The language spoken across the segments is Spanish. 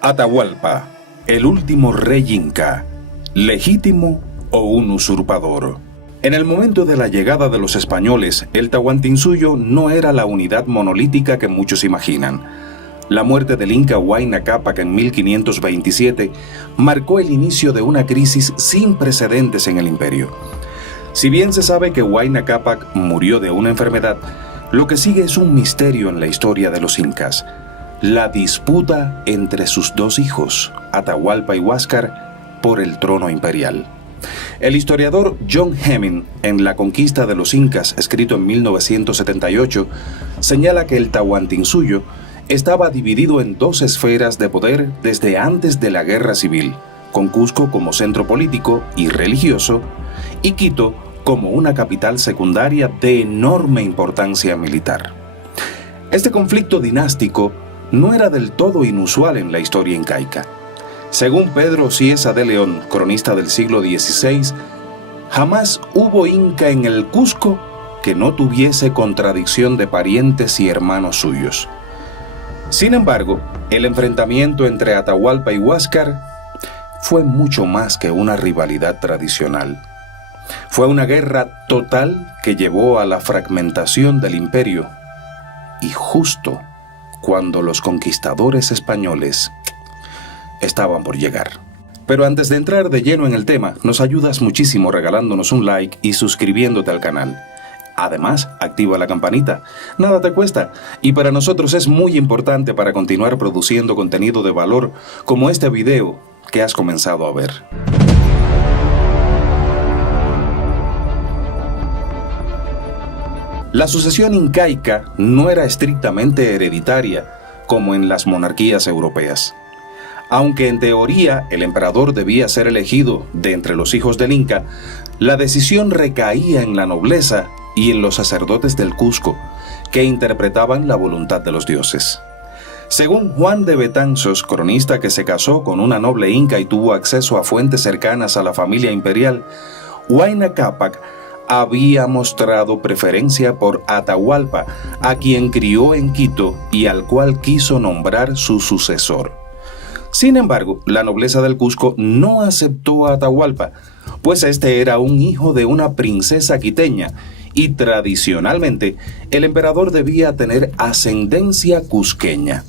Atahualpa, el último rey inca, legítimo o un usurpador. En el momento de la llegada de los españoles, el Tahuantinsuyo no era la unidad monolítica que muchos imaginan. La muerte del inca Huayna Cápac en 1527 marcó el inicio de una crisis sin precedentes en el imperio. Si bien se sabe que Huayna Cápac murió de una enfermedad, lo que sigue es un misterio en la historia de los incas: la disputa entre sus dos hijos, Atahualpa y Huáscar, por el trono imperial. El historiador John Hemming, en La conquista de los incas, escrito en 1978, señala que el Tahuantinsuyo estaba dividido en dos esferas de poder desde antes de la Guerra Civil, con Cusco como centro político y religioso, y Quito como una capital secundaria de enorme importancia militar. Este conflicto dinástico no era del todo inusual en la historia incaica. Según Pedro Cieza de León, cronista del siglo XVI, jamás hubo inca en el Cusco que no tuviese contradicción de parientes y hermanos suyos. Sin embargo, el enfrentamiento entre Atahualpa y Huáscar fue mucho más que una rivalidad tradicional. Fue una guerra total que llevó a la fragmentación del imperio, y justo cuando los conquistadores españoles estaban por llegar. Pero antes de entrar de lleno en el tema, nos ayudas muchísimo regalándonos un like y suscribiéndote al canal. Además, activa la campanita. Nada te cuesta, y para nosotros es muy importante para continuar produciendo contenido de valor como este video que has comenzado a ver. La sucesión incaica no era estrictamente hereditaria, como en las monarquías europeas. Aunque en teoría el emperador debía ser elegido de entre los hijos del Inca, la decisión recaía en la nobleza y en los sacerdotes del Cusco, que interpretaban la voluntad de los dioses. Según Juan de Betanzos, cronista que se casó con una noble inca y tuvo acceso a fuentes cercanas a la familia imperial, Huayna Cápac había mostrado preferencia por Atahualpa, a quien crió en Quito y al cual quiso nombrar su sucesor. Sin embargo, la nobleza del Cusco no aceptó a Atahualpa, pues este era un hijo de una princesa quiteña, y tradicionalmente el emperador debía tener ascendencia cusqueña.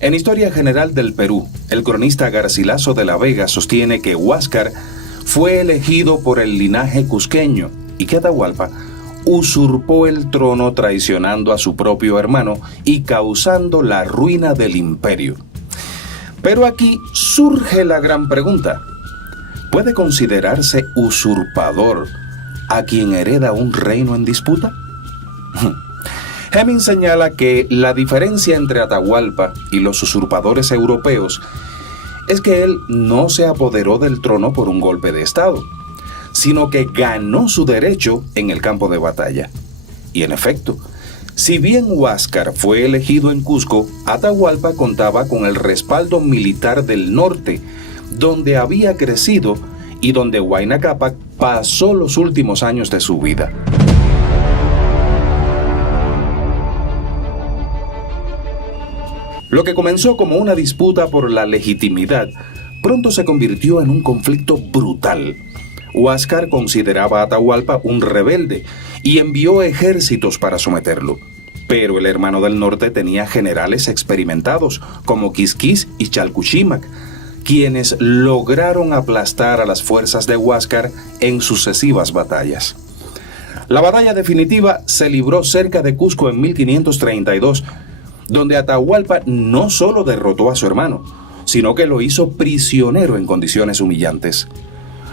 En Historia General del Perú, el cronista Garcilaso de la Vega sostiene que Huáscar fue elegido por el linaje cusqueño y que Atahualpa usurpó el trono traicionando a su propio hermano y causando la ruina del imperio. Pero aquí surge la gran pregunta: ¿puede considerarse usurpador a quien hereda un reino en disputa? Hemming señala que la diferencia entre Atahualpa y los usurpadores europeos es que él no se apoderó del trono por un golpe de estado, sino que ganó su derecho en el campo de batalla. Y en efecto, si bien Huáscar fue elegido en Cusco, Atahualpa contaba con el respaldo militar del norte, donde había crecido y donde Huayna Cápac pasó los últimos años de su vida. Lo que comenzó como una disputa por la legitimidad, pronto se convirtió en un conflicto brutal. Huáscar consideraba a Atahualpa un rebelde y envió ejércitos para someterlo. Pero el hermano del norte tenía generales experimentados como Quisquis y Chalcuchimac, quienes lograron aplastar a las fuerzas de Huáscar en sucesivas batallas. La batalla definitiva se libró cerca de Cusco en 1532, donde Atahualpa no solo derrotó a su hermano, sino que lo hizo prisionero en condiciones humillantes.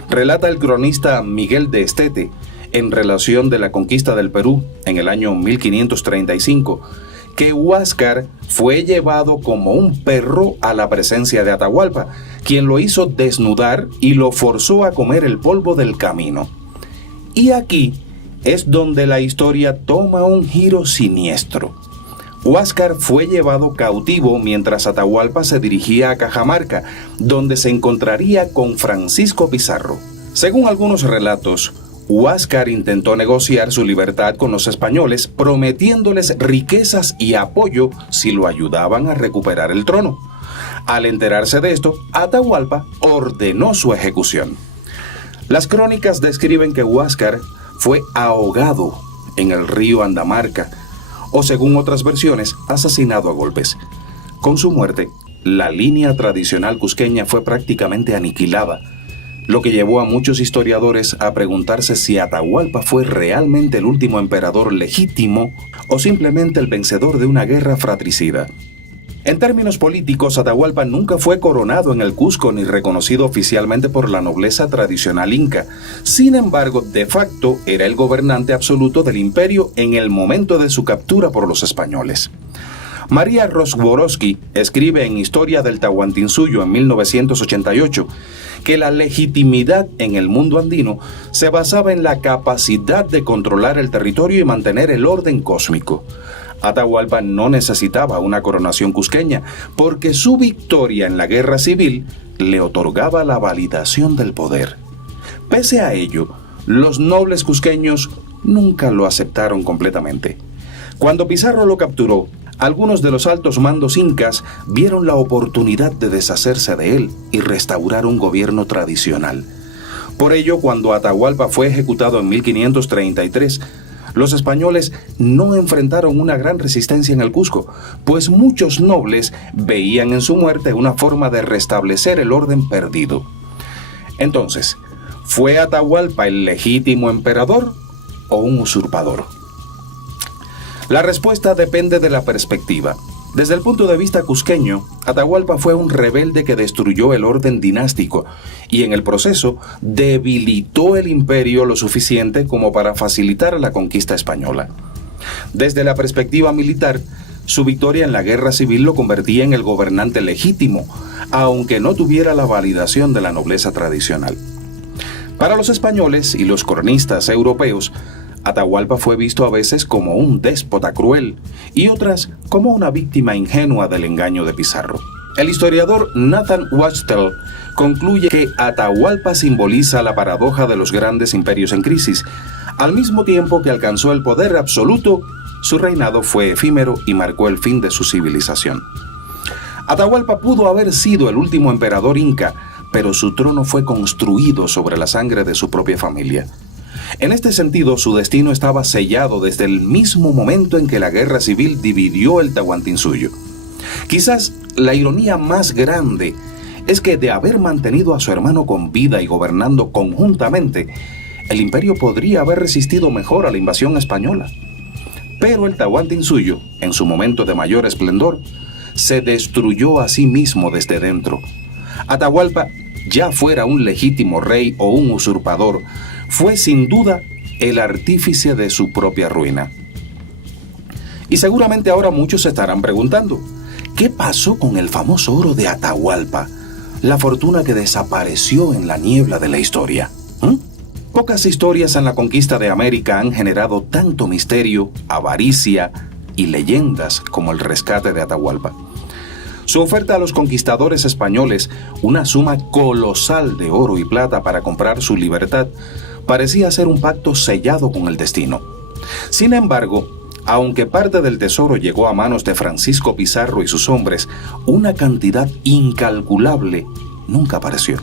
Relata el cronista Miguel de Estete, en relación de la conquista del Perú en el año 1535, que Huáscar fue llevado como un perro a la presencia de Atahualpa, quien lo hizo desnudar y lo forzó a comer el polvo del camino. Y aquí es donde la historia toma un giro siniestro. Huáscar fue llevado cautivo mientras Atahualpa se dirigía a Cajamarca, donde se encontraría con Francisco Pizarro. Según algunos relatos, Huáscar intentó negociar su libertad con los españoles, prometiéndoles riquezas y apoyo si lo ayudaban a recuperar el trono. Al enterarse de esto, Atahualpa ordenó su ejecución. Las crónicas describen que Huáscar fue ahogado en el río Andamarca, o según otras versiones, asesinado a golpes. Con su muerte, la línea tradicional cusqueña fue prácticamente aniquilada, lo que llevó a muchos historiadores a preguntarse si Atahualpa fue realmente el último emperador legítimo o simplemente el vencedor de una guerra fratricida. En términos políticos, Atahualpa nunca fue coronado en el Cusco ni reconocido oficialmente por la nobleza tradicional inca. Sin embargo, de facto, era el gobernante absoluto del imperio en el momento de su captura por los españoles. María Rozborowski escribe en Historia del Tahuantinsuyo en 1988 que la legitimidad en el mundo andino se basaba en la capacidad de controlar el territorio y mantener el orden cósmico. Atahualpa no necesitaba una coronación cusqueña porque su victoria en la guerra civil le otorgaba la validación del poder. Pese a ello, los nobles cusqueños nunca lo aceptaron completamente. Cuando Pizarro lo capturó, algunos de los altos mandos incas vieron la oportunidad de deshacerse de él y restaurar un gobierno tradicional. Por ello, cuando Atahualpa fue ejecutado en 1533, los españoles no enfrentaron una gran resistencia en el Cusco, pues muchos nobles veían en su muerte una forma de restablecer el orden perdido. Entonces, ¿fue Atahualpa el legítimo emperador o un usurpador? La respuesta depende de la perspectiva. Desde el punto de vista cusqueño, Atahualpa fue un rebelde que destruyó el orden dinástico y en el proceso debilitó el imperio lo suficiente como para facilitar la conquista española. Desde la perspectiva militar, su victoria en la guerra civil lo convertía en el gobernante legítimo, aunque no tuviera la validación de la nobleza tradicional. Para los españoles y los cronistas europeos, Atahualpa fue visto a veces como un déspota cruel y otras como una víctima ingenua del engaño de Pizarro. El historiador Nathan Wachtel concluye que Atahualpa simboliza la paradoja de los grandes imperios en crisis. Al mismo tiempo que alcanzó el poder absoluto, su reinado fue efímero y marcó el fin de su civilización. Atahualpa pudo haber sido el último emperador inca, pero su trono fue construido sobre la sangre de su propia familia. En este sentido, su destino estaba sellado desde el mismo momento en que la guerra civil dividió el Tahuantinsuyo. Quizás la ironía más grande es que de haber mantenido a su hermano con vida y gobernando conjuntamente, el imperio podría haber resistido mejor a la invasión española. Pero el Tahuantinsuyo, en su momento de mayor esplendor, se destruyó a sí mismo desde dentro. Atahualpa, ya fuera un legítimo rey o un usurpador, fue sin duda el artífice de su propia ruina. Y seguramente ahora muchos se estarán preguntando, ¿qué pasó con el famoso oro de Atahualpa? La fortuna que desapareció en la niebla de la historia. Pocas historias en la conquista de América han generado tanto misterio, avaricia y leyendas como el rescate de Atahualpa. Su oferta a los conquistadores españoles, una suma colosal de oro y plata para comprar su libertad, parecía ser un pacto sellado con el destino. Sin embargo, aunque parte del tesoro llegó a manos de Francisco Pizarro y sus hombres, una cantidad incalculable nunca apareció.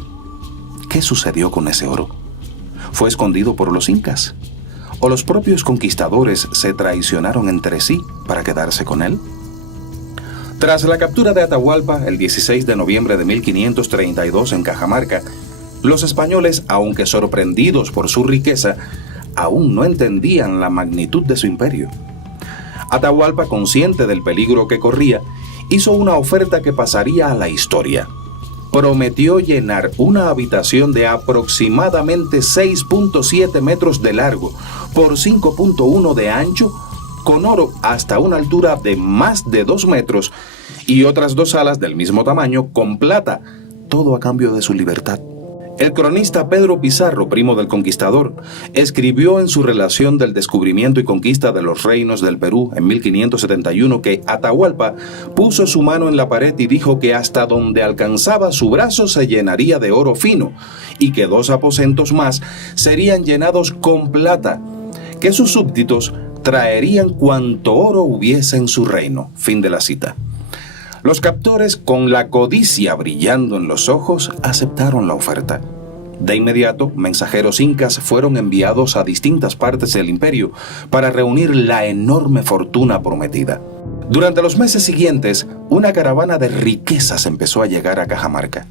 ¿Qué sucedió con ese oro? ¿Fue escondido por los incas? ¿O los propios conquistadores se traicionaron entre sí para quedarse con él? Tras la captura de Atahualpa, el 16 de noviembre de 1532 en Cajamarca, los españoles, aunque sorprendidos por su riqueza, aún no entendían la magnitud de su imperio. Atahualpa, consciente del peligro que corría, hizo una oferta que pasaría a la historia. Prometió llenar una habitación de aproximadamente 6.7 metros de largo por 5.1 de ancho, con oro hasta una altura de más de 2 metros y otras 2 salas del mismo tamaño con plata, todo a cambio de su libertad. El cronista Pedro Pizarro, primo del conquistador, escribió en su relación del descubrimiento y conquista de los reinos del Perú en 1571 que Atahualpa puso su mano en la pared y dijo que hasta donde alcanzaba su brazo se llenaría de oro fino y que 2 aposentos más serían llenados con plata, que sus súbditos traerían cuanto oro hubiese en su reino. Fin de la cita. Los captores, con la codicia brillando en los ojos, aceptaron la oferta. De inmediato, mensajeros incas fueron enviados a distintas partes del imperio para reunir la enorme fortuna prometida. Durante los meses siguientes, una caravana de riquezas empezó a llegar a Cajamarca.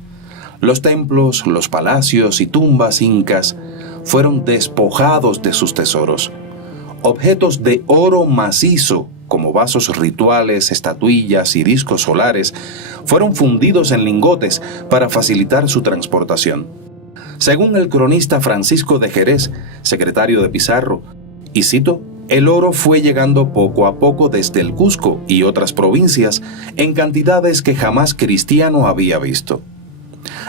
Los templos, los palacios y tumbas incas fueron despojados de sus tesoros. Objetos de oro macizo, como vasos rituales, estatuillas y discos solares, fueron fundidos en lingotes para facilitar su transportación. Según el cronista Francisco de Jerez, secretario de Pizarro, y cito, el oro fue llegando poco a poco desde el Cusco y otras provincias en cantidades que jamás Cristiano había visto.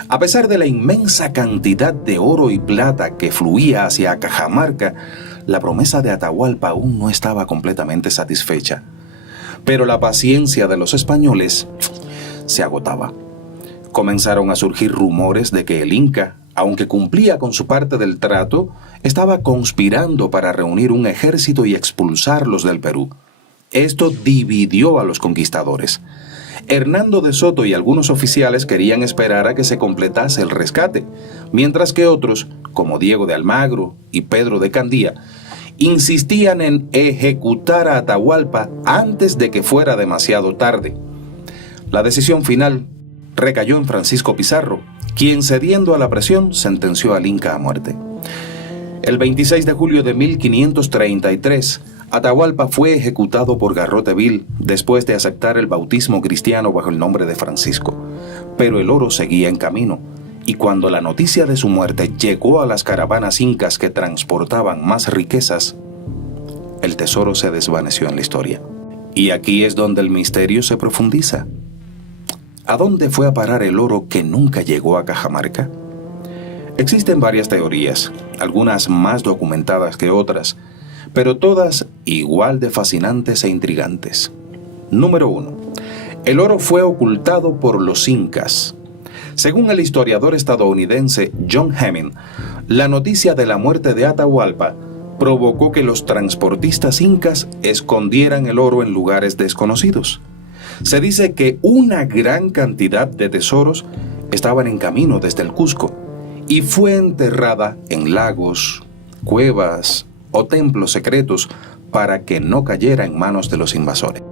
A pesar de la inmensa cantidad de oro y plata que fluía hacia Cajamarca, la promesa de Atahualpa aún no estaba completamente satisfecha. Pero la paciencia de los españoles se agotaba. Comenzaron a surgir rumores de que el Inca, aunque cumplía con su parte del trato, estaba conspirando para reunir un ejército y expulsarlos del Perú. Esto dividió a los conquistadores. Hernando de Soto y algunos oficiales querían esperar a que se completase el rescate, mientras que otros, como Diego de Almagro y Pedro de Candía, insistían en ejecutar a Atahualpa antes de que fuera demasiado tarde. La decisión final recayó en Francisco Pizarro, quien, cediendo a la presión, sentenció al Inca a muerte. El 26 de julio de 1533, Atahualpa fue ejecutado por garrote vil después de aceptar el bautismo cristiano bajo el nombre de Francisco. Pero el oro seguía en camino, y cuando la noticia de su muerte llegó a las caravanas incas que transportaban más riquezas, el tesoro se desvaneció en la historia. Y aquí es donde el misterio se profundiza. ¿A dónde fue a parar el oro que nunca llegó a Cajamarca? Existen varias teorías, algunas más documentadas que otras, pero todas igual de fascinantes e intrigantes. Número 1. El oro fue ocultado por los incas. Según el historiador estadounidense John Hemming, la noticia de la muerte de Atahualpa provocó que los transportistas incas escondieran el oro en lugares desconocidos. Se dice que una gran cantidad de tesoros estaban en camino desde el Cusco y fue enterrada en lagos, cuevas o templos secretos para que no cayera en manos de los invasores.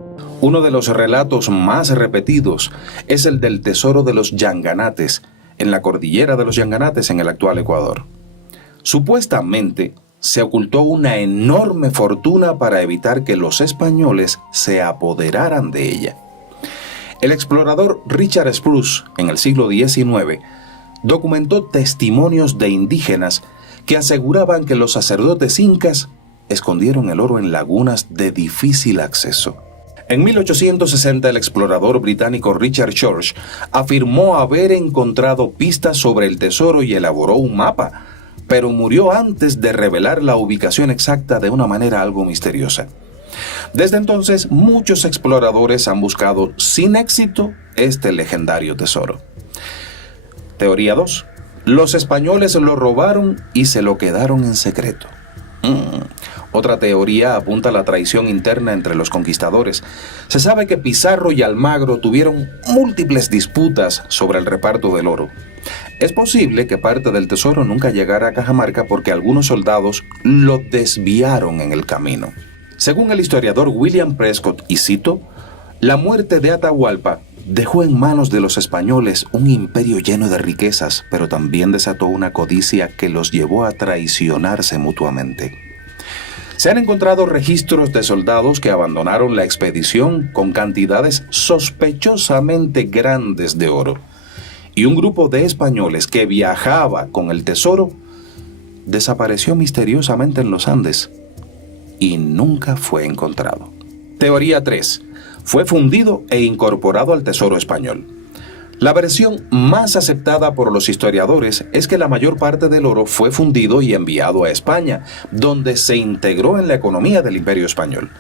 Uno de los relatos más repetidos es el del tesoro de los Yanganates, en la cordillera de los Yanganates en el actual Ecuador. Supuestamente, se ocultó una enorme fortuna para evitar que los españoles se apoderaran de ella. El explorador Richard Spruce, en el siglo XIX, documentó testimonios de indígenas que aseguraban que los sacerdotes incas escondieron el oro en lagunas de difícil acceso. En 1860, el explorador británico Richard Church afirmó haber encontrado pistas sobre el tesoro y elaboró un mapa, pero murió antes de revelar la ubicación exacta de una manera algo misteriosa. Desde entonces, muchos exploradores han buscado sin éxito este legendario tesoro. Teoría 2. Los españoles lo robaron y se lo quedaron en secreto. Otra teoría apunta a la traición interna entre los conquistadores. Se sabe que Pizarro y Almagro tuvieron múltiples disputas sobre el reparto del oro. Es posible que parte del tesoro nunca llegara a Cajamarca porque algunos soldados lo desviaron en el camino. Según el historiador William Prescott, y cito, la muerte de Atahualpa dejó en manos de los españoles un imperio lleno de riquezas, pero también desató una codicia que los llevó a traicionarse mutuamente. Se han encontrado registros de soldados que abandonaron la expedición con cantidades sospechosamente grandes de oro, y un grupo de españoles que viajaba con el tesoro desapareció misteriosamente en los Andes y nunca fue encontrado. Teoría 3. Fue fundido e incorporado al tesoro español. La versión más aceptada por los historiadores es que la mayor parte del oro fue fundido y enviado a España, donde se integró en la economía del Imperio Español.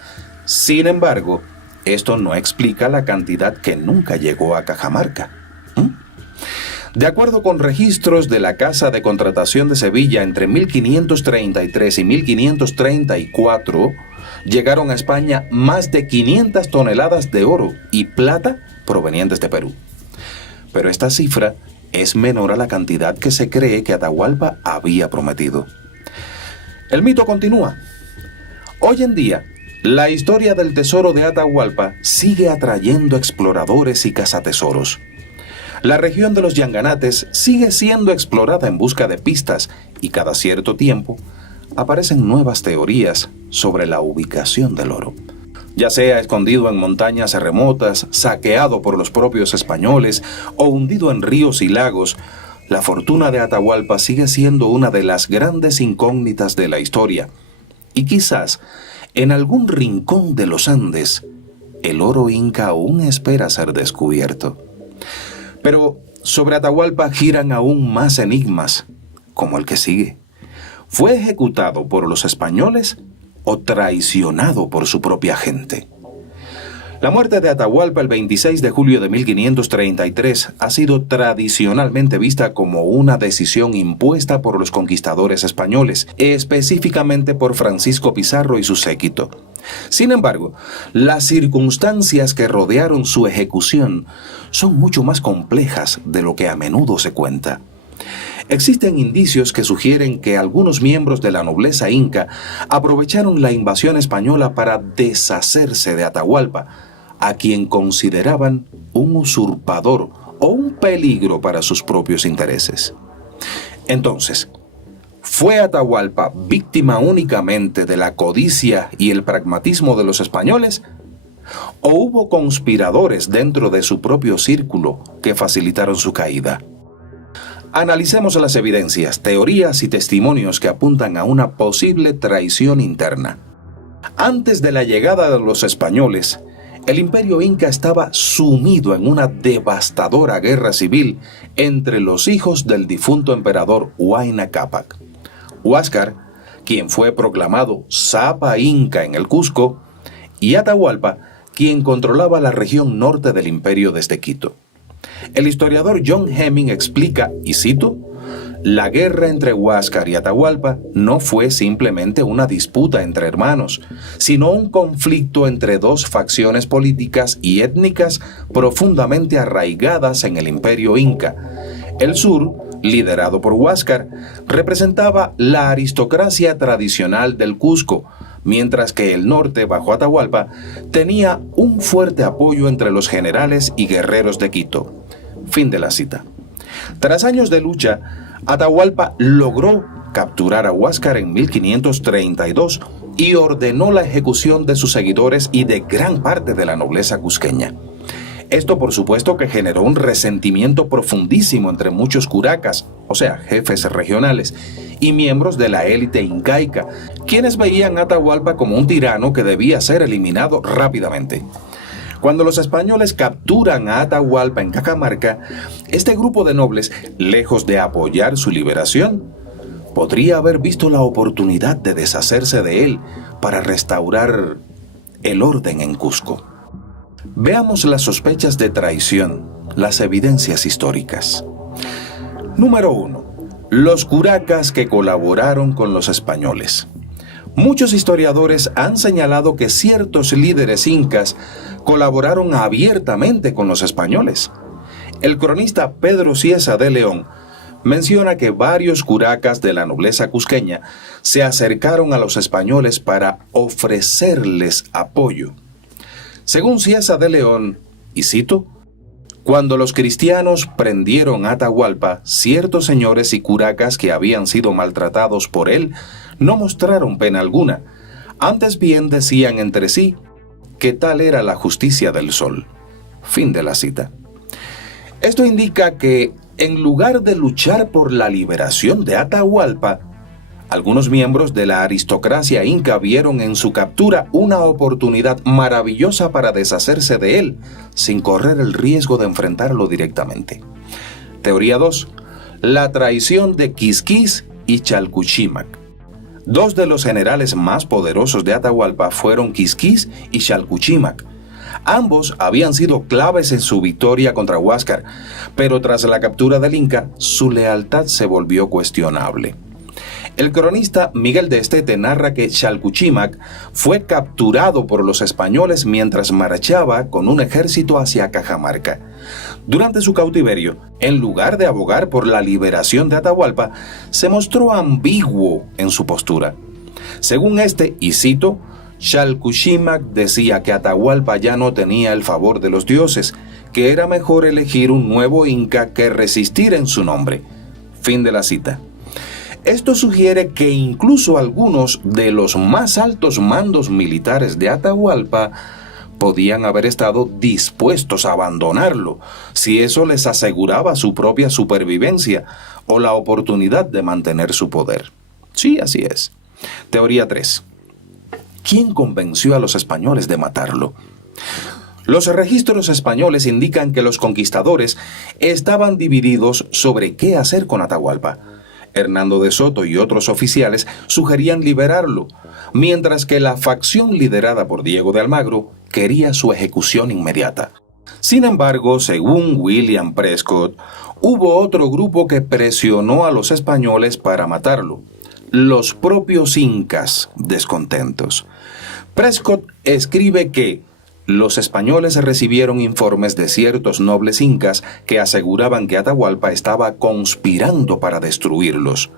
Sin embargo, esto no explica la cantidad que nunca llegó a Cajamarca. De acuerdo con registros de la Casa de Contratación de Sevilla entre 1533 y 1534, llegaron a España más de 500 toneladas de oro y plata provenientes de Perú. Pero esta cifra es menor a la cantidad que se cree que Atahualpa había prometido. El mito continúa. Hoy en día, la historia del tesoro de Atahualpa sigue atrayendo exploradores y cazatesoros. La región de los Yanganates sigue siendo explorada en busca de pistas y cada cierto tiempo aparecen nuevas teorías sobre la ubicación del oro. Ya sea escondido en montañas remotas, saqueado por los propios españoles o hundido en ríos y lagos, la fortuna de Atahualpa sigue siendo una de las grandes incógnitas de la historia. Y quizás, en algún rincón de los Andes, el oro inca aún espera ser descubierto. Pero sobre Atahualpa giran aún más enigmas, como el que sigue. ¿Fue ejecutado por los españoles o traicionado por su propia gente? La muerte de Atahualpa el 26 de julio de 1533 ha sido tradicionalmente vista como una decisión impuesta por los conquistadores españoles, específicamente por Francisco Pizarro y su séquito. Sin embargo, las circunstancias que rodearon su ejecución son mucho más complejas de lo que a menudo se cuenta. Existen indicios que sugieren que algunos miembros de la nobleza inca aprovecharon la invasión española para deshacerse de Atahualpa, a quien consideraban un usurpador o un peligro para sus propios intereses. Entonces, ¿fue Atahualpa víctima únicamente de la codicia y el pragmatismo de los españoles? ¿O hubo conspiradores dentro de su propio círculo que facilitaron su caída? Analicemos las evidencias, teorías y testimonios que apuntan a una posible traición interna. Antes de la llegada de los españoles, el imperio inca estaba sumido en una devastadora guerra civil entre los hijos del difunto emperador Huayna Cápac. Huáscar, quien fue proclamado Zapa Inca en el Cusco, y Atahualpa, quien controlaba la región norte del imperio desde Quito. El historiador John Hemming explica, y cito, «La guerra entre Huáscar y Atahualpa no fue simplemente una disputa entre hermanos, sino un conflicto entre dos facciones políticas y étnicas profundamente arraigadas en el imperio inca. El sur, liderado por Huáscar, representaba la aristocracia tradicional del Cusco, mientras que el norte, bajo Atahualpa, tenía un fuerte apoyo entre los generales y guerreros de Quito». Fin de la cita. Tras años de lucha, Atahualpa logró capturar a Huáscar en 1532 y ordenó la ejecución de sus seguidores y de gran parte de la nobleza cusqueña. Esto, por supuesto, que generó un resentimiento profundísimo entre muchos curacas, o sea, jefes regionales, y miembros de la élite incaica, quienes veían a Atahualpa como un tirano que debía ser eliminado rápidamente. Cuando los españoles capturan a Atahualpa en Cajamarca, este grupo de nobles, lejos de apoyar su liberación, podría haber visto la oportunidad de deshacerse de él para restaurar el orden en Cusco. Veamos las sospechas de traición, las evidencias históricas. Número 1. Los curacas que colaboraron con los españoles. Muchos historiadores han señalado que ciertos líderes incas colaboraron abiertamente con los españoles. El cronista Pedro Cieza de León menciona que varios curacas de la nobleza cusqueña se acercaron a los españoles para ofrecerles apoyo. Según Cieza de León, y cito, «Cuando los cristianos prendieron a Atahualpa, ciertos señores y curacas que habían sido maltratados por él no mostraron pena alguna, antes bien decían entre sí que tal era la justicia del sol». Fin de la cita. Esto indica que, en lugar de luchar por la liberación de Atahualpa, Algunos miembros de la aristocracia inca vieron en su captura una oportunidad maravillosa para deshacerse de él, sin correr el riesgo de enfrentarlo directamente. Teoría 2. La traición de Quisquis y Chalcuchimac. Dos de los generales más poderosos de Atahualpa fueron Quisquis y Chalcuchimac. Ambos habían sido claves en su victoria contra Huáscar, pero tras la captura del Inca, su lealtad se volvió cuestionable. El cronista Miguel de Estete narra que Chalcuchimac fue capturado por los españoles mientras marchaba con un ejército hacia Cajamarca. Durante su cautiverio, en lugar de abogar por la liberación de Atahualpa, se mostró ambiguo en su postura. Según este, y cito, Chalcuchimac decía que Atahualpa ya no tenía el favor de los dioses, que era mejor elegir un nuevo inca que resistir en su nombre. Fin de la cita. Esto sugiere que incluso algunos de los más altos mandos militares de Atahualpa podían haber estado dispuestos a abandonarlo si eso les aseguraba su propia supervivencia o la oportunidad de mantener su poder. Sí, así es. Teoría 3. ¿Quién convenció a los españoles de matarlo? Los registros españoles indican que los conquistadores estaban divididos sobre qué hacer con Atahualpa. Hernando de Soto y otros oficiales sugerían liberarlo, mientras que la facción liderada por Diego de Almagro quería su ejecución inmediata. Sin embargo, según William Prescott, hubo otro grupo que presionó a los españoles para matarlo, los propios incas descontentos. Prescott escribe que los españoles recibieron informes de ciertos nobles incas que aseguraban que Atahualpa estaba conspirando para destruirlos.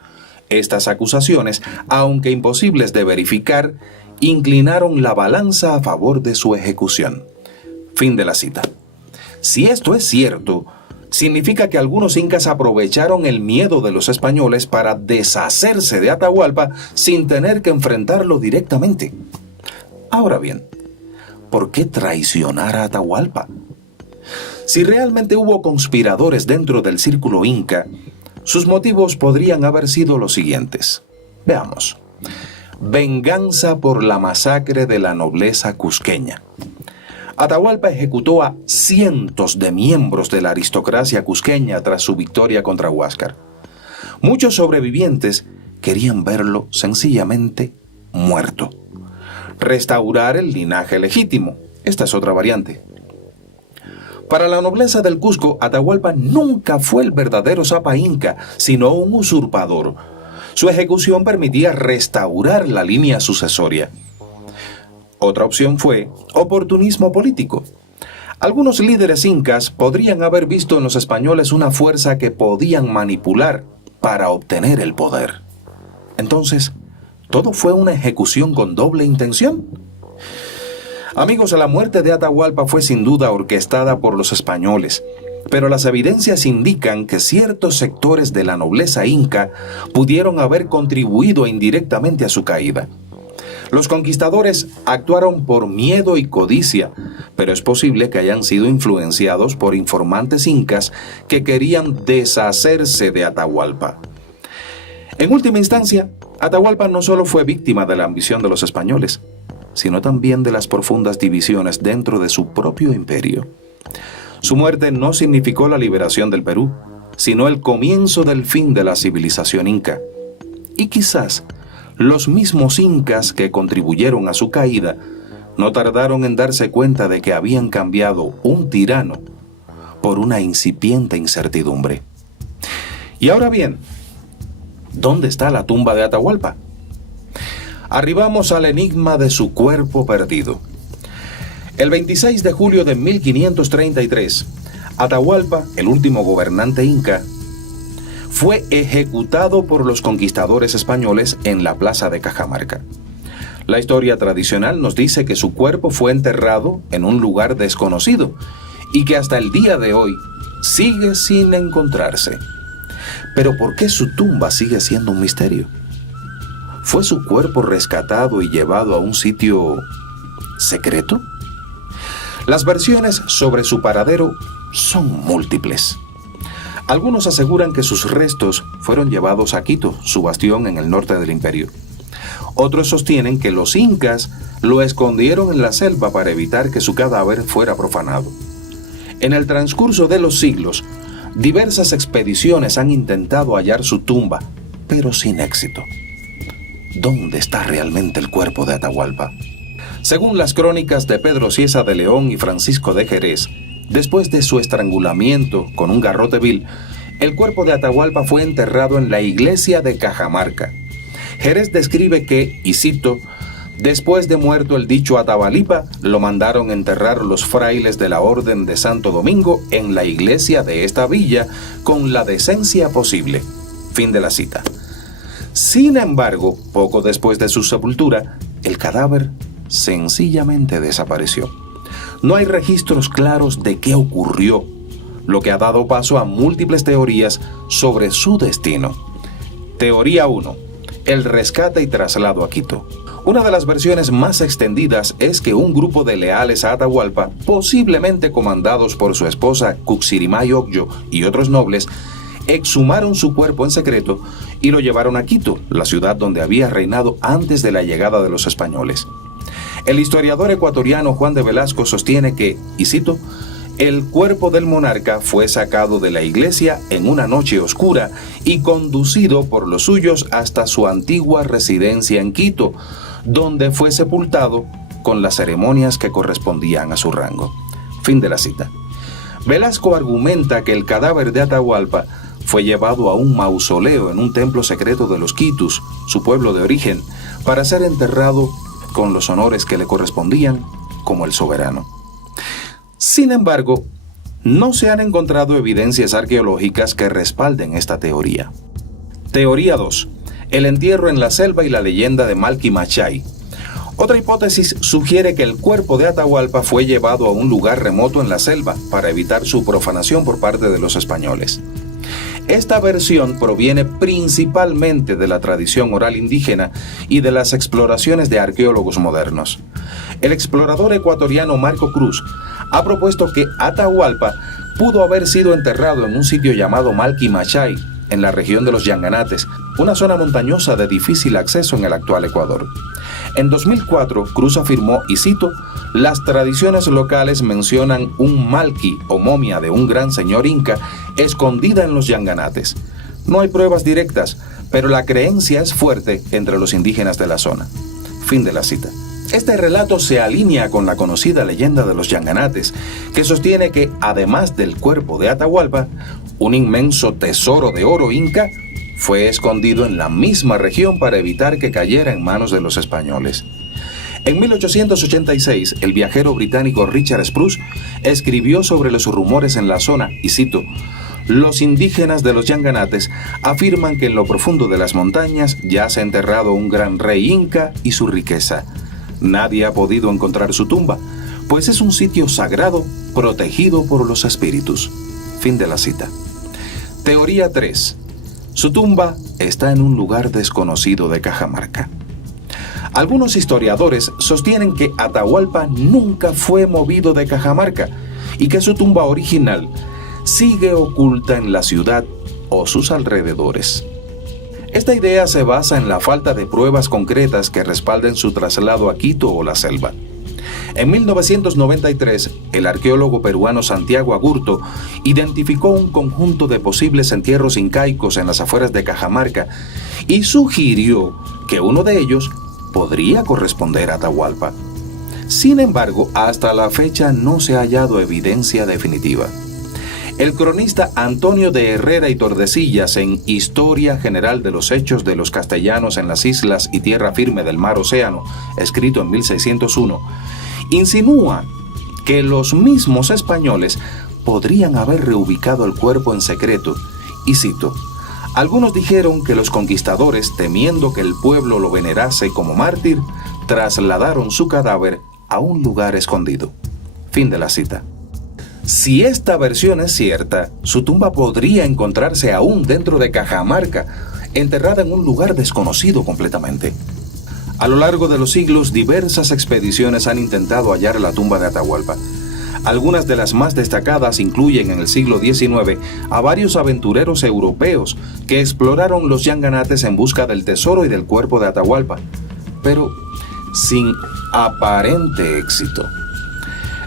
Estas acusaciones, aunque imposibles de verificar, inclinaron la balanza a favor de su ejecución. Fin de la cita. Si esto es cierto, significa que algunos incas aprovecharon el miedo de los españoles para deshacerse de Atahualpa sin tener que enfrentarlo directamente. Ahora bien, ¿por qué traicionar a Atahualpa? Si realmente hubo conspiradores dentro del círculo inca, sus motivos podrían haber sido los siguientes. Veamos. Venganza por la masacre de la nobleza cusqueña. Atahualpa ejecutó a cientos de miembros de la aristocracia cusqueña tras su victoria contra Huáscar. Muchos sobrevivientes querían verlo sencillamente muerto. Restaurar el linaje legítimo. Esta es otra variante. Para la nobleza del Cusco, Atahualpa nunca fue el verdadero Zapa Inca, sino un usurpador. Su ejecución permitía restaurar la línea sucesoria. Otra opción fue oportunismo político. Algunos líderes incas podrían haber visto en los españoles una fuerza que podían manipular para obtener el poder. Entonces, ¿todo fue una ejecución con doble intención? Amigos, la muerte de Atahualpa fue sin duda orquestada por los españoles, pero las evidencias indican que ciertos sectores de la nobleza inca pudieron haber contribuido indirectamente a su caída. Los conquistadores actuaron por miedo y codicia, pero es posible que hayan sido influenciados por informantes incas que querían deshacerse de Atahualpa. En última instancia, Atahualpa no solo fue víctima de la ambición de los españoles, sino también de las profundas divisiones dentro de su propio imperio. Su muerte no significó la liberación del Perú, sino el comienzo del fin de la civilización inca. Y quizás los mismos incas que contribuyeron a su caída no tardaron en darse cuenta de que habían cambiado un tirano por una incipiente incertidumbre. Y ahora bien, ¿dónde está la tumba de Atahualpa? Arribamos al enigma de su cuerpo perdido. El 26 de julio de 1533, Atahualpa, el último gobernante inca, fue ejecutado por los conquistadores españoles en la plaza de Cajamarca. La historia tradicional nos dice que su cuerpo fue enterrado en un lugar desconocido y que hasta el día de hoy sigue sin encontrarse. Pero ¿por qué su tumba sigue siendo un misterio? ¿Fue su cuerpo rescatado y llevado a un sitio secreto? Las versiones sobre su paradero son múltiples. Algunos aseguran que sus restos fueron llevados a Quito, su bastión en el norte del imperio. Otros sostienen que los incas lo escondieron en la selva para evitar que su cadáver fuera profanado. En el transcurso de los siglos, diversas expediciones han intentado hallar su tumba, pero sin éxito. ¿Dónde está realmente el cuerpo de Atahualpa? Según las crónicas de Pedro Cieza de León y Francisco de Jerez, después de su estrangulamiento con un garrote vil, el cuerpo de Atahualpa fue enterrado en la iglesia de Cajamarca. Jerez describe que, y cito, después de muerto el dicho Atabalipa, lo mandaron enterrar los frailes de la Orden de Santo Domingo en la iglesia de esta villa con la decencia posible. Fin de la cita. Sin embargo, poco después de su sepultura, el cadáver sencillamente desapareció. No hay registros claros de qué ocurrió, lo que ha dado paso a múltiples teorías sobre su destino. Teoría 1. El rescate y traslado a Quito. Una de las versiones más extendidas es que un grupo de leales a Atahualpa, posiblemente comandados por su esposa Cuxirimay Ocllo y otros nobles, exhumaron su cuerpo en secreto y lo llevaron a Quito, la ciudad donde había reinado antes de la llegada de los españoles. El historiador ecuatoriano Juan de Velasco sostiene que, y cito, el cuerpo del monarca fue sacado de la iglesia en una noche oscura y conducido por los suyos hasta su antigua residencia en Quito, donde fue sepultado con las ceremonias que correspondían a su rango. Fin de la cita. Velasco argumenta que el cadáver de Atahualpa fue llevado a un mausoleo en un templo secreto de los Quitus, su pueblo de origen, para ser enterrado con los honores que le correspondían como el soberano. Sin embargo, no se han encontrado evidencias arqueológicas que respalden esta teoría. Teoría 2. El entierro en la selva y la leyenda de Malky Machay. Otra hipótesis sugiere que el cuerpo de Atahualpa fue llevado a un lugar remoto en la selva para evitar su profanación por parte de los españoles. Esta versión proviene principalmente de la tradición oral indígena y de las exploraciones de arqueólogos modernos. El explorador ecuatoriano Marco Cruz ha propuesto que Atahualpa pudo haber sido enterrado en un sitio llamado Malky Machay, en la región de los Yanganates, una zona montañosa de difícil acceso en el actual Ecuador. En 2004, Cruz afirmó, y cito, las tradiciones locales mencionan un Malky o momia de un gran señor inca escondida en los Yanganates. No hay pruebas directas, pero la creencia es fuerte entre los indígenas de la zona. Fin de la cita. Este relato se alinea con la conocida leyenda de los Yanganates, que sostiene que, además del cuerpo de Atahualpa, un inmenso tesoro de oro inca fue escondido en la misma región para evitar que cayera en manos de los españoles. En 1886, el viajero británico Richard Spruce escribió sobre los rumores en la zona, y cito, los indígenas de los Yanganates afirman que en lo profundo de las montañas yace enterrado un gran rey inca y su riqueza. Nadie ha podido encontrar su tumba, pues es un sitio sagrado protegido por los espíritus. Fin de la cita. Teoría 3. Su tumba está en un lugar desconocido de Cajamarca. Algunos historiadores sostienen que Atahualpa nunca fue movido de Cajamarca y que su tumba original sigue oculta en la ciudad o sus alrededores. Esta idea se basa en la falta de pruebas concretas que respalden su traslado a Quito o la selva. En 1993, el arqueólogo peruano Santiago Agurto identificó un conjunto de posibles entierros incaicos en las afueras de Cajamarca y sugirió que uno de ellos podría corresponder a Atahualpa. Sin embargo, hasta la fecha no se ha hallado evidencia definitiva. El cronista Antonio de Herrera y Tordesillas, en Historia General de los Hechos de los Castellanos en las Islas y Tierra Firme del Mar Océano, escrito en 1601, insinúa que los mismos españoles podrían haber reubicado el cuerpo en secreto, y cito, algunos dijeron que los conquistadores, temiendo que el pueblo lo venerase como mártir, trasladaron su cadáver a un lugar escondido. Fin de la cita. Si esta versión es cierta, su tumba podría encontrarse aún dentro de Cajamarca, enterrada en un lugar desconocido completamente. A lo largo de los siglos, diversas expediciones han intentado hallar la tumba de Atahualpa. Algunas de las más destacadas incluyen en el siglo XIX a varios aventureros europeos que exploraron los Yanganates en busca del tesoro y del cuerpo de Atahualpa, pero sin aparente éxito.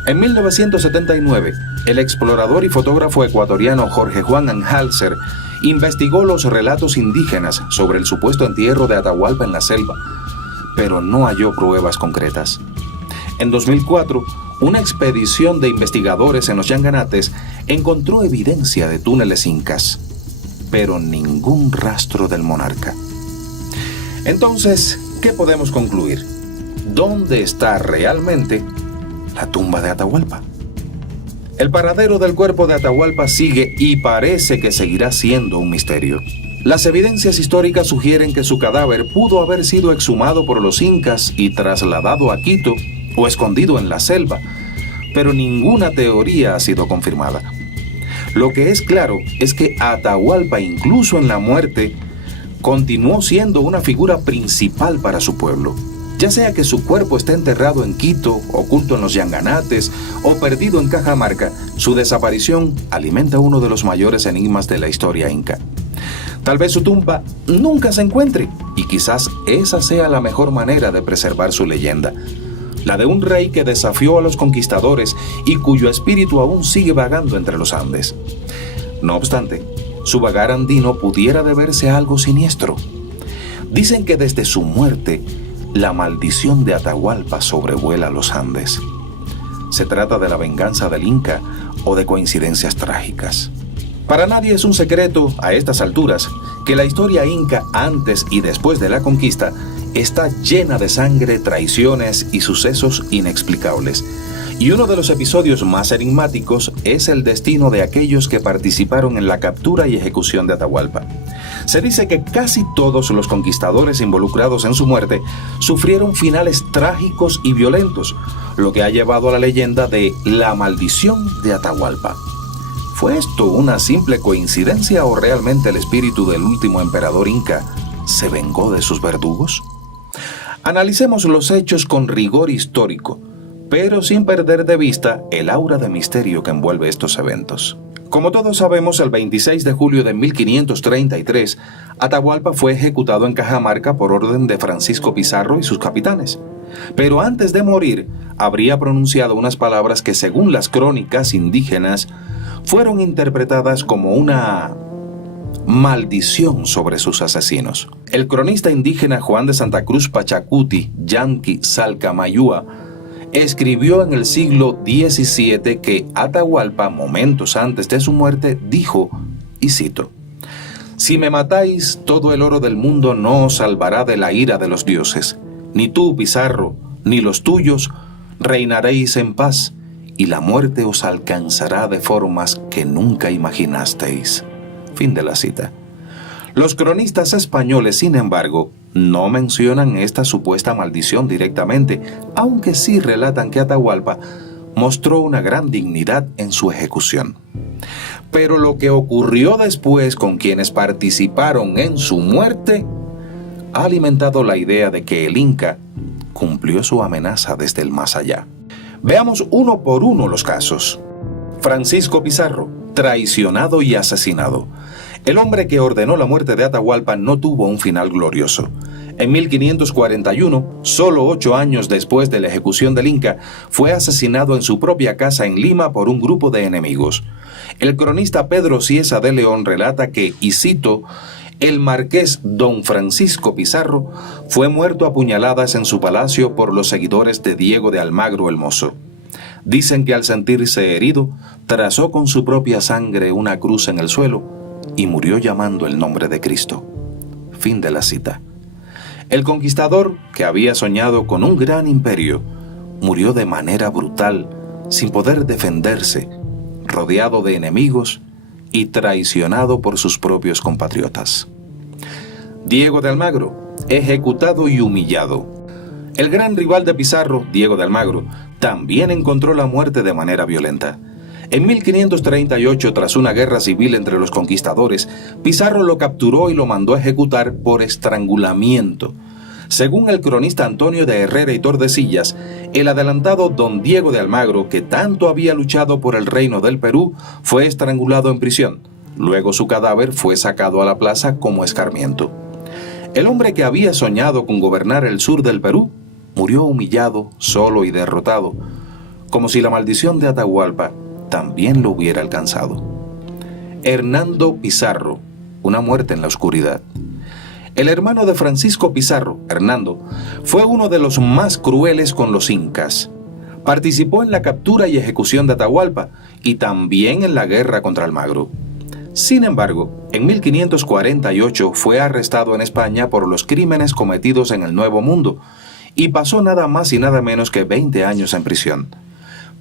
En 1979, el explorador y fotógrafo ecuatoriano Jorge Juan Anhalser investigó los relatos indígenas sobre el supuesto entierro de Atahualpa en la selva, pero no halló pruebas concretas. En 2004, una expedición de investigadores en los Yanganates encontró evidencia de túneles incas, pero ningún rastro del monarca. Entonces, ¿qué podemos concluir? ¿Dónde está realmente la tumba de Atahualpa? El paradero del cuerpo de Atahualpa sigue y parece que seguirá siendo un misterio. Las evidencias históricas sugieren que su cadáver pudo haber sido exhumado por los incas y trasladado a Quito o escondido en la selva, pero ninguna teoría ha sido confirmada. Lo que es claro es que Atahualpa, incluso en la muerte, continuó siendo una figura principal para su pueblo. Ya sea que su cuerpo esté enterrado en Quito, oculto en los Yanganates o perdido en Cajamarca, su desaparición alimenta uno de los mayores enigmas de la historia inca. Tal vez su tumba nunca se encuentre, y quizás esa sea la mejor manera de preservar su leyenda, la de un rey que desafió a los conquistadores y cuyo espíritu aún sigue vagando entre los Andes. No obstante, su vagar andino pudiera deberse a algo siniestro. Dicen que desde su muerte, la maldición de Atahualpa sobrevuela los Andes. ¿Se trata de la venganza del Inca o de coincidencias trágicas? Para nadie es un secreto, a estas alturas, que la historia inca antes y después de la conquista está llena de sangre, traiciones y sucesos inexplicables. Y uno de los episodios más enigmáticos es el destino de aquellos que participaron en la captura y ejecución de Atahualpa. Se dice que casi todos los conquistadores involucrados en su muerte sufrieron finales trágicos y violentos, lo que ha llevado a la leyenda de la maldición de Atahualpa. ¿Fue esto una simple coincidencia o realmente el espíritu del último emperador inca se vengó de sus verdugos? Analicemos los hechos con rigor histórico, pero sin perder de vista el aura de misterio que envuelve estos eventos. Como todos sabemos, el 26 de julio de 1533, Atahualpa fue ejecutado en Cajamarca por orden de Francisco Pizarro y sus capitanes. Pero antes de morir, habría pronunciado unas palabras que, según las crónicas indígenas, fueron interpretadas como una maldición sobre sus asesinos. El cronista indígena Juan de Santa Cruz Pachacuti, Yanqui Salcamayúa, escribió en el siglo XVII que Atahualpa, momentos antes de su muerte, dijo, y cito: «Si me matáis, todo el oro del mundo no os salvará de la ira de los dioses. Ni tú, Pizarro, ni los tuyos reinaréis en paz, y la muerte os alcanzará de formas que nunca imaginasteis». Fin de la cita. Los cronistas españoles, sin embargo, no mencionan esta supuesta maldición directamente, aunque sí relatan que Atahualpa mostró una gran dignidad en su ejecución. Pero lo que ocurrió después con quienes participaron en su muerte ha alimentado la idea de que el Inca cumplió su amenaza desde el más allá. Veamos uno por uno los casos. Francisco Pizarro, traicionado y asesinado. El hombre que ordenó la muerte de Atahualpa no tuvo un final glorioso. En 1541, solo 8 años después de la ejecución del Inca, fue asesinado en su propia casa en Lima por un grupo de enemigos. El cronista Pedro Cieza de León relata que, y cito, «el marqués don Francisco Pizarro fue muerto a puñaladas en su palacio por los seguidores de Diego de Almagro el Mozo. Dicen que al sentirse herido, trazó con su propia sangre una cruz en el suelo y murió llamando el nombre de Cristo». Fin de la cita. El conquistador, que había soñado con un gran imperio, murió de manera brutal, sin poder defenderse, rodeado de enemigos y traicionado por sus propios compatriotas. Diego de Almagro, ejecutado y humillado. El gran rival de Pizarro, Diego de Almagro, también encontró la muerte de manera violenta. En 1538, tras una guerra civil entre los conquistadores, Pizarro lo capturó y lo mandó a ejecutar por estrangulamiento. Según el cronista Antonio de Herrera y Tordesillas, el adelantado don Diego de Almagro, que tanto había luchado por el reino del Perú, fue estrangulado en prisión. Luego su cadáver fue sacado a la plaza como escarmiento. El hombre que había soñado con gobernar el sur del Perú murió humillado, solo y derrotado, como si la maldición de Atahualpa también lo hubiera alcanzado. Hernando Pizarro, una muerte en la oscuridad. El hermano de Francisco Pizarro, Hernando, fue uno de los más crueles con los incas. Participó en la captura y ejecución de Atahualpa y también en la guerra contra Almagro. Sin embargo, en 1548 fue arrestado en España por los crímenes cometidos en el Nuevo Mundo y pasó nada más y nada menos que 20 años en prisión.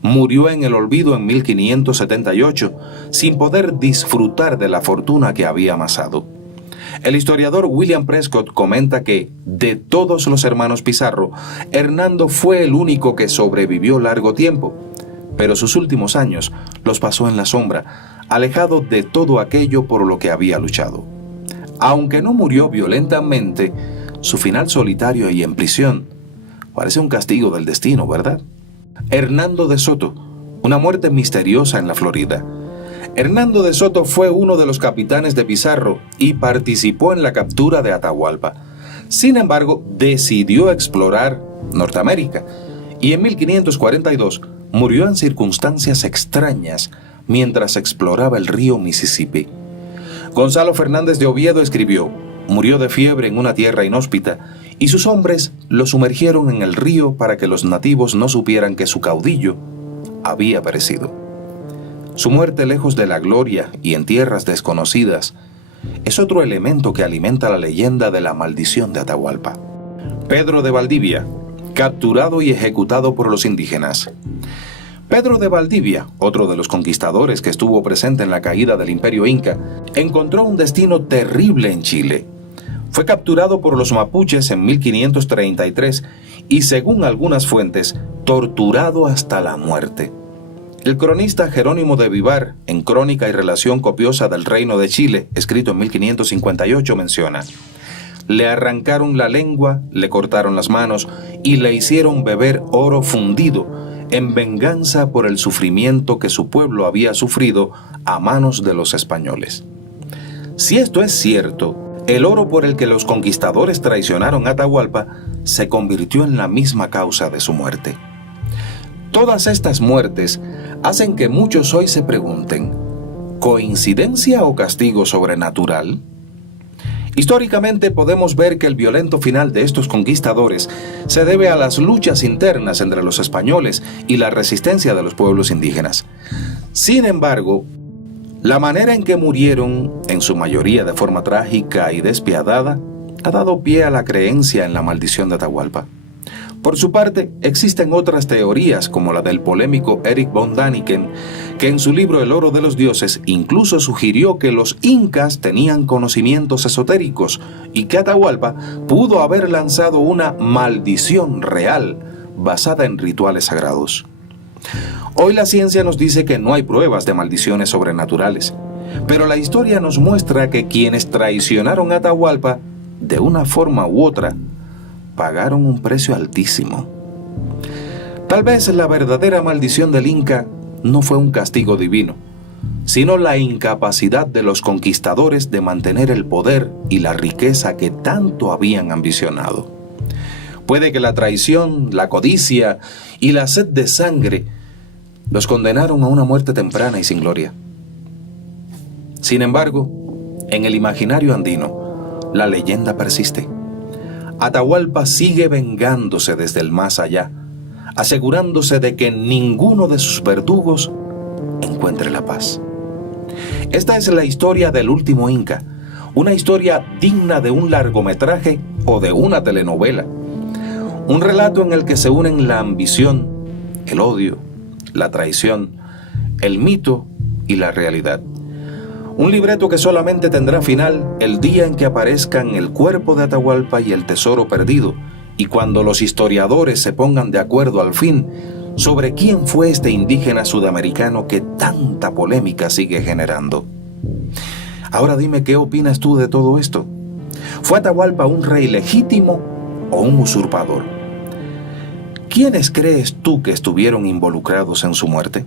Murió en el olvido en 1578, sin poder disfrutar de la fortuna que había amasado. El historiador William Prescott comenta que, de todos los hermanos Pizarro, Hernando fue el único que sobrevivió largo tiempo, pero sus últimos años los pasó en la sombra, alejado de todo aquello por lo que había luchado. Aunque no murió violentamente, su final solitario y en prisión parece un castigo del destino, ¿verdad? Hernando de Soto, una muerte misteriosa en la Florida. Hernando de Soto fue uno de los capitanes de Pizarro y participó en la captura de Atahualpa. Sin embargo, decidió explorar Norteamérica y en 1542 murió en circunstancias extrañas mientras exploraba el río Mississippi. Gonzalo Fernández de Oviedo escribió: murió de fiebre en una tierra inhóspita y sus hombres lo sumergieron en el río para que los nativos no supieran que su caudillo había perecido. Su muerte lejos de la gloria y en tierras desconocidas es otro elemento que alimenta la leyenda de la maldición de Atahualpa. Pedro de Valdivia, capturado y ejecutado por los indígenas. Pedro de Valdivia, otro de los conquistadores que estuvo presente en la caída del Imperio Inca, encontró un destino terrible en Chile. Fue capturado por los mapuches en 1533 y, según algunas fuentes, torturado hasta la muerte. El cronista Jerónimo de Vivar, en Crónica y Relación Copiosa del Reino de Chile, escrito en 1558, menciona: le arrancaron la lengua, le cortaron las manos y le hicieron beber oro fundido, en venganza por el sufrimiento que su pueblo había sufrido a manos de los españoles. Si esto es cierto, el oro por el que los conquistadores traicionaron a Atahualpa se convirtió en la misma causa de su muerte. Todas estas muertes hacen que muchos hoy se pregunten: ¿coincidencia o castigo sobrenatural? Históricamente podemos ver que el violento final de estos conquistadores se debe a las luchas internas entre los españoles y la resistencia de los pueblos indígenas. Sin embargo, la manera en que murieron, en su mayoría de forma trágica y despiadada, ha dado pie a la creencia en la maldición de Atahualpa. Por su parte, existen otras teorías, como la del polémico Erich von Däniken, que en su libro El oro de los dioses incluso sugirió que los incas tenían conocimientos esotéricos y que Atahualpa pudo haber lanzado una maldición real basada en rituales sagrados. Hoy la ciencia nos dice que no hay pruebas de maldiciones sobrenaturales, pero la historia nos muestra que quienes traicionaron a Atahualpa, de una forma u otra, pagaron un precio altísimo. Tal vez la verdadera maldición del Inca no fue un castigo divino, sino la incapacidad de los conquistadores de mantener el poder y la riqueza que tanto habían ambicionado. Puede que la traición, la codicia y la sed de sangre los condenaron a una muerte temprana y sin gloria. Sin embargo, en el imaginario andino, la leyenda persiste. Atahualpa sigue vengándose desde el más allá, asegurándose de que ninguno de sus verdugos encuentre la paz. Esta es la historia del último Inca, una historia digna de un largometraje o de una telenovela. Un relato en el que se unen la ambición, el odio, la traición, el mito y la realidad. Un libreto que solamente tendrá final el día en que aparezcan el cuerpo de Atahualpa y el tesoro perdido, y cuando los historiadores se pongan de acuerdo al fin sobre quién fue este indígena sudamericano que tanta polémica sigue generando. Ahora dime, ¿qué opinas tú de todo esto? ¿Fue Atahualpa un rey legítimo o un usurpador? ¿Quiénes crees tú que estuvieron involucrados en su muerte?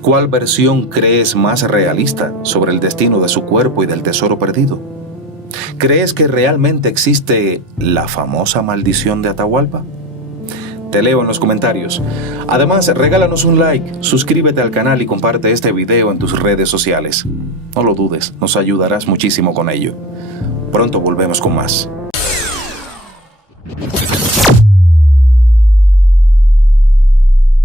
¿Cuál versión crees más realista sobre el destino de su cuerpo y del tesoro perdido? ¿Crees que realmente existe la famosa maldición de Atahualpa? Te leo en los comentarios. Además, regálanos un like, suscríbete al canal y comparte este video en tus redes sociales. No lo dudes, nos ayudarás muchísimo con ello. Pronto volvemos con más.